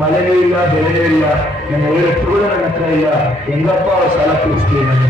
ಮಳೆನೂ ಇಲ್ಲ ಬೆಳೆನೂ ಇಲ್ಲ, ನನ್ನ 7 ಎತ್ತುಗಳು ನನ್ನ ಹತ್ರ ಇಲ್ಲ, ಹೆಂಗಪ್ಪ ಸಾಲ ತೀರಿಸ್ತೀನಿ ನಾನು?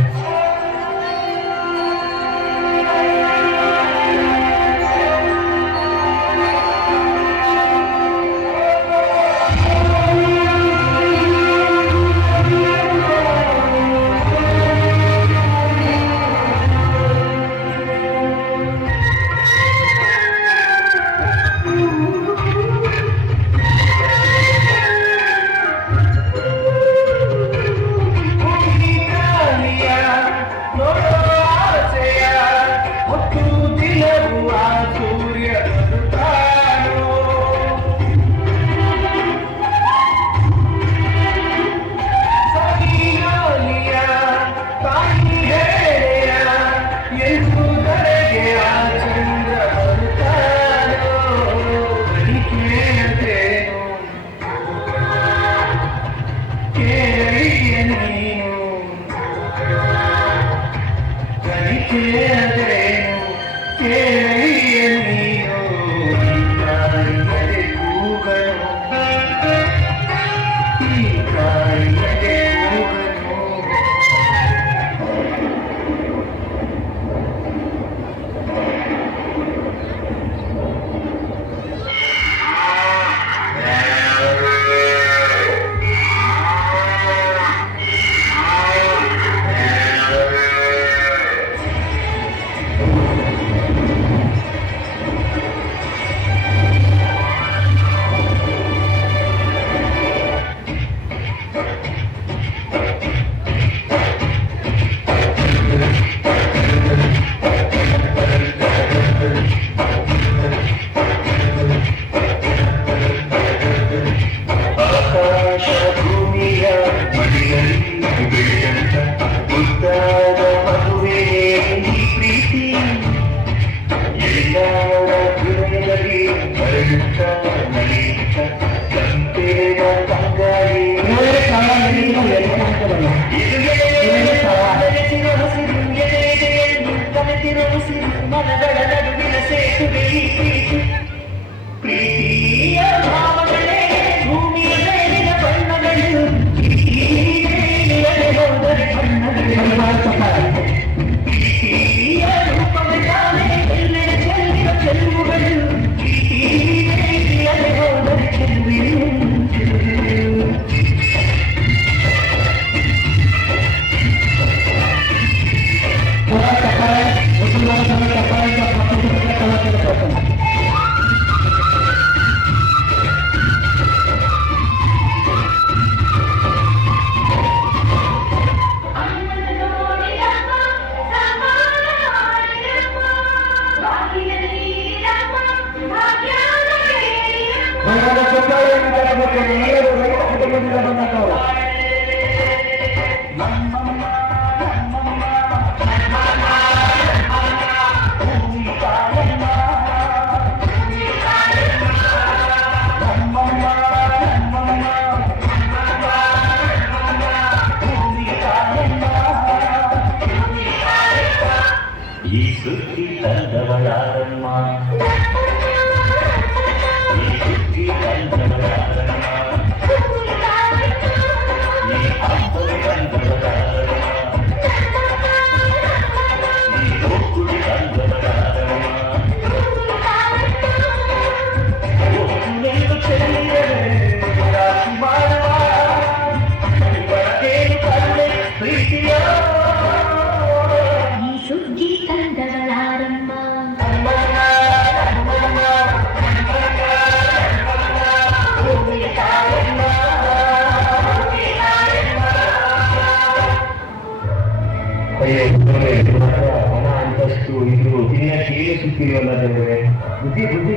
ಹಣ ಅಂತಸ್ತು ಇದು ತಿನ್ನಕ್ಕೆ ಏನು ಸಿಕ್ಕಿಲ್ವಲ್ಲ ದೇವರೇ. ಬುದ್ಧಿ ನೋಡಿ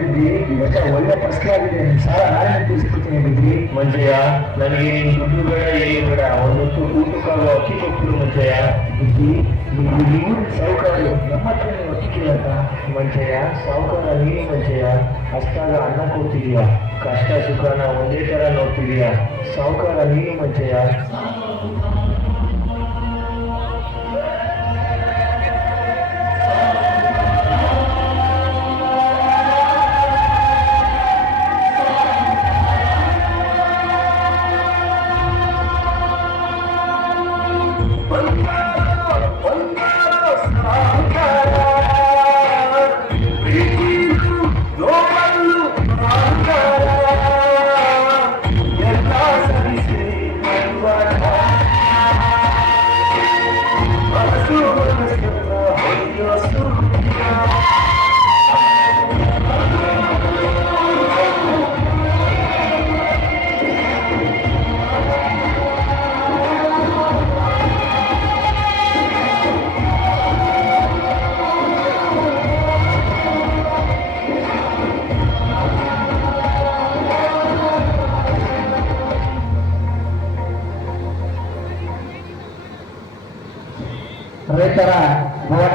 ಬುದ್ಧಿ, ಈ ವರ್ಷ ಒಳ್ಳೆ ಫಸ್ಟ್ ಆಗಿದೆ. ಸಾಲ ನಾಳೆ ತಿಳಿಸ್ಕೊಡ್ತೀನಿ ಬುದ್ಧಿ. ಮಂಜಯ್ಯ, ನನಗೆ ನೀನು ದುಡ್ಡು ಬೇಡ, ಏನು ಬೇಡ, ಒಂದೊತ್ತು ಊಟಕ್ಕಾಗೋ ಅಕ್ಕಿ ಕೊಟ್ಟರು ಮಂಜಯ್ಯ. ಬುದ್ಧಿ, ನೀವು ಸಾಹುಕಾರ ನಮ್ಮ ಹತ್ರ ಒಟ್ಟಿಗೆ ಅಂತ. ಮಂಜಯ್ಯ, ಸಾಹುಕಾರ ನೀನು ಮಂಜಯ್ಯ. ಅಷ್ಟಾಗ ಅನ್ನ ಕೊಡ್ತಿದೀಯ, ಕಷ್ಟ ಸುಖನ ಒಂದೇ ತರ ನೋಡ್ತಿದೀಯ. ಸಾಹುಕಾರ ನೀನು ಮಂಜಯ್ಯ. ರೈತರ ಭವನ